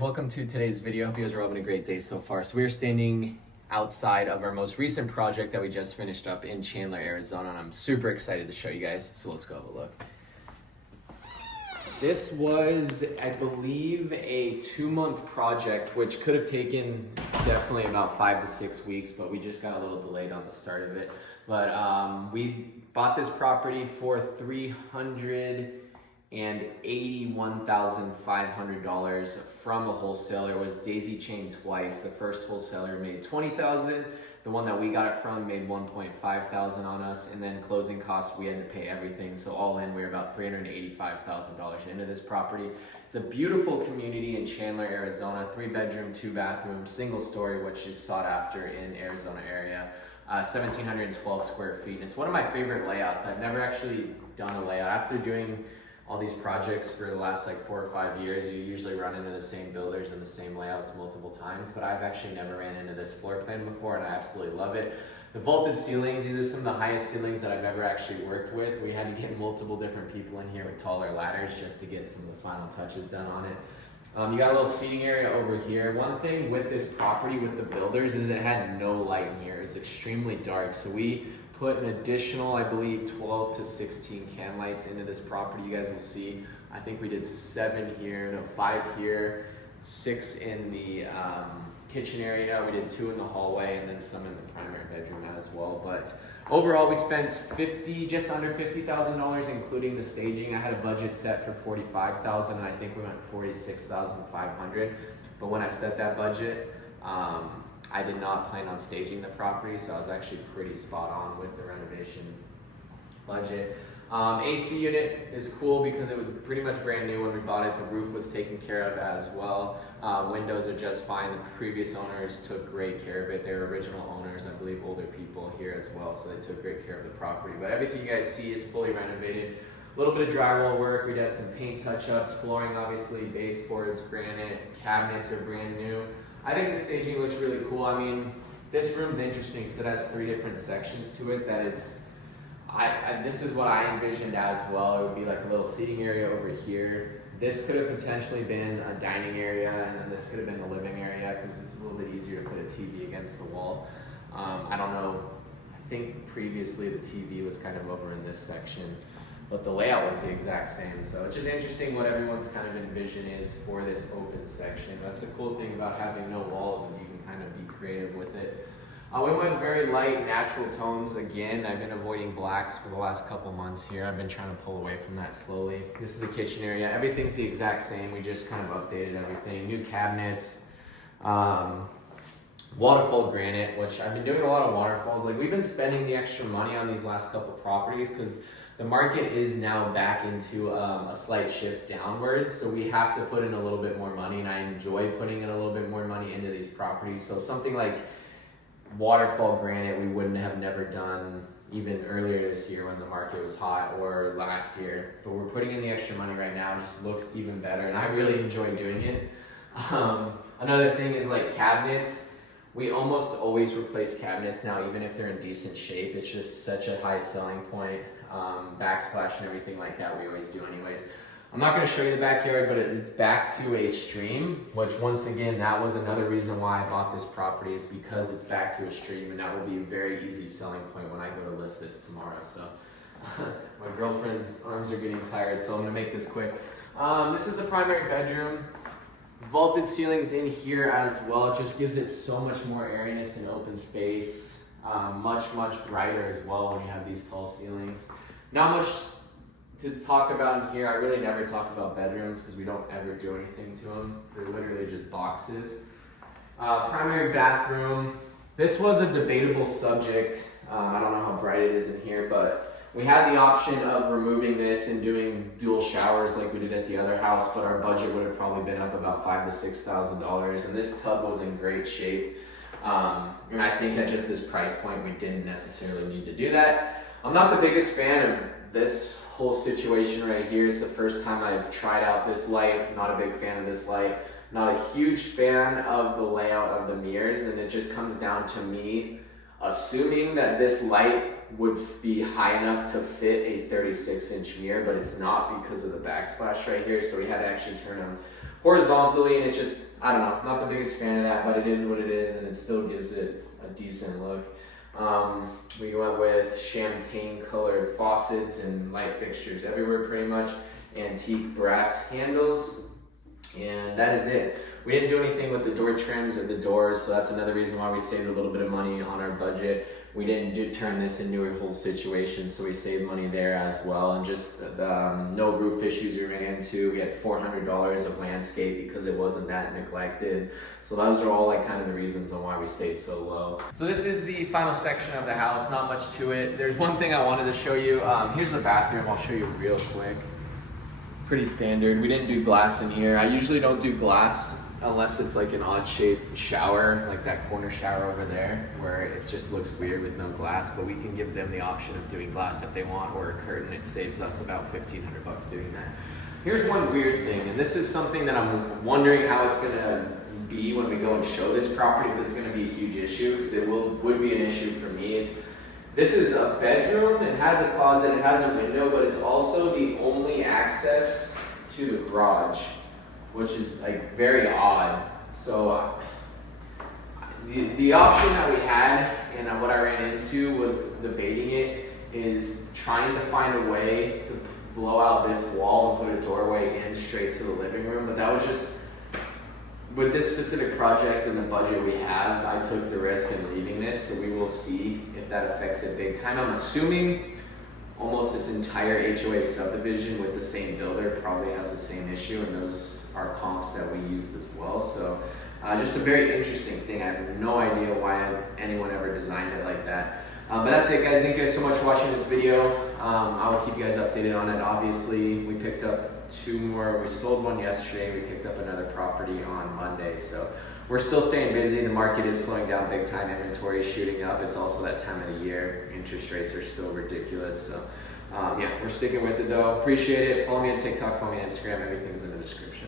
Welcome to today's video. Hope you guys are having a great day so far. So we are standing outside of our most recent project that we just finished up in Chandler, Arizona, and I'm super excited to show you guys. So let's go have a look. This was, I believe, a 2-month project, which could have taken definitely about 5 to 6 weeks, but we just got a little delayed on the start of it. But we bought this property for $381,500 from a wholesaler. It was daisy chained twice. The first wholesaler made $20,000. The one that we got it from made $1,500 on us, and then closing costs, we had to pay everything. So all in, we were about $385,000 into this property. It's a beautiful community in Chandler, Arizona. 3-bedroom, 2-bathroom, single story, which is sought after in Arizona area. 1,712 square feet. And it's one of my favorite layouts. I've never actually done a layout. After doing all these projects for the last 4 or 5 years, you usually run into the same builders and the same layouts multiple times, but I've actually never ran into this floor plan before, and I absolutely love it. The vaulted ceilings, these are some of the highest ceilings that I've ever actually worked with. We had to get multiple different people in here with taller ladders just to get some of the final touches done on it. You got a little seating area over here. One thing with this property with the builders is it had no light in here. It's extremely dark, so we put an additional, I believe, 12 to 16 can lights into this property. You guys will see, I think we did 7 here, no, 5 here, 6 in the kitchen area. We did 2 in the hallway, and then some in the primary bedroom as well. But overall, we spent just under $50,000, including the staging. I had a budget set for $45,000, and I think we went $46,500. But when I set that budget, I did not plan on staging the property, so I was actually pretty spot on with the renovation budget. AC unit is cool because it was pretty much brand new when we bought it. The roof was taken care of as well. Windows are just fine. The previous owners took great care of it. They were original owners, I believe older people here as well, so they took great care of the property. But everything you guys see is fully renovated. A little bit of drywall work. We did some paint touch-ups, flooring obviously, baseboards, granite, cabinets are brand new. I think the staging looks really cool. I mean, this room's interesting because it has 3 different sections to it. That is, this is what I envisioned as well. It would be like a little seating area over here. This could have potentially been a dining area, and then this could have been the living area because it's a little bit easier to put a TV against the wall. I don't know. I think previously the TV was kind of over in this section, but the layout was the exact same. So it's just interesting what everyone's kind of envision is for this open section. That's the cool thing about having no walls, is you can kind of be creative with it. We went very light, natural tones again. I've been avoiding blacks for the last couple months here. I've been trying to pull away from that slowly. This is the kitchen area. Everything's the exact same. We just kind of updated everything. New cabinets, waterfall granite, which I've been doing a lot of waterfalls. We've been spending the extra money on these last couple properties because the market is now back into a slight shift downwards, so we have to put in a little bit more money, and I enjoy putting in a little bit more money into these properties. So something like waterfall granite we wouldn't have never done even earlier this year when the market was hot, or last year, but we're putting in the extra money right now. It just looks even better, and I really enjoy doing it. Another thing is cabinets. We almost always replace cabinets now, even if they're in decent shape. It's just such a high selling point. Backsplash and everything like that we always do anyways. I'm not going to show you the backyard, but it's back to a stream, which once again, that was another reason why I bought this property, is because it's back to a stream, and that will be a very easy selling point when I go to list this tomorrow. So my girlfriend's arms are getting tired, so I'm going to make this quick. This is the primary bedroom. Vaulted ceilings in here as well. It just gives it so much more airiness and open space. Much brighter as well when you have these tall ceilings. Not much to talk about in here. I really never talk about bedrooms because we don't ever do anything to them. They're literally just boxes. Primary bathroom. This was a debatable subject. I don't know how bright it is in here, but we had the option of removing this and doing dual showers like we did at the other house, but our budget would have probably been up about $5,000 to $6,000, and this tub was in great shape. And I think at just this price point, we didn't necessarily need to do that. I'm not the biggest fan of this whole situation right here. It's the first time I've tried out this light. I'm not a big fan of this light. Not a huge fan of the layout of the mirrors, and it just comes down to me assuming that this light would be high enough to fit a 36-inch mirror, but it's not because of the backsplash right here. So we had to actually turn on horizontally, and it's just, I don't know, not the biggest fan of that, but it is what it is, and it still gives it a decent look. We went with champagne colored faucets and light fixtures everywhere pretty much, antique brass handles, and that is it. We didn't do anything with the door trims or the doors, so that's another reason why we saved a little bit of money on our budget. We didn't turn this into a whole situation, so we saved money there as well. And just the no roof issues we ran into. We had $400 of landscape because it wasn't that neglected. So those are all like kind of the reasons on why we stayed so low. So this is the final section of the house. Not much to it. There's one thing I wanted to show you. Here's the bathroom. I'll show you real quick. Pretty standard. We didn't do glass in here. I usually don't do glass unless it's like an odd shaped shower, like that corner shower over there, where it just looks weird with no glass, but we can give them the option of doing glass if they want, or a curtain. It saves us about $1,500 doing that. Here's one weird thing, and this is something that I'm wondering how it's gonna be when we go and show this property, if it's gonna be a huge issue, because it would be an issue for me. Is this is a bedroom, it has a closet, it has a window, but it's also the only access to the garage, which is like very odd. So the option that we had and what I ran into was debating it, is trying to find a way to blow out this wall and put a doorway in straight to the living room. But that was just, with this specific project and the budget we have, I took the risk in leaving this, so we will see if that affects it big time. I'm assuming almost this entire HOA subdivision with the same builder probably has the same issue, and those are comps that we used as well. So just a very interesting thing. I have no idea why anyone ever designed it like that. But that's it, guys. Thank you guys so much for watching this video. I will keep you guys updated on it. Obviously, we picked up 2 more. We sold one yesterday. We picked up another property on Monday. So we're still staying busy. The market is slowing down big time. Inventory is shooting up. It's also that time of the year. Interest rates are still ridiculous. So yeah, we're sticking with it though. Appreciate it. Follow me on TikTok, follow me on Instagram. Everything's in the description.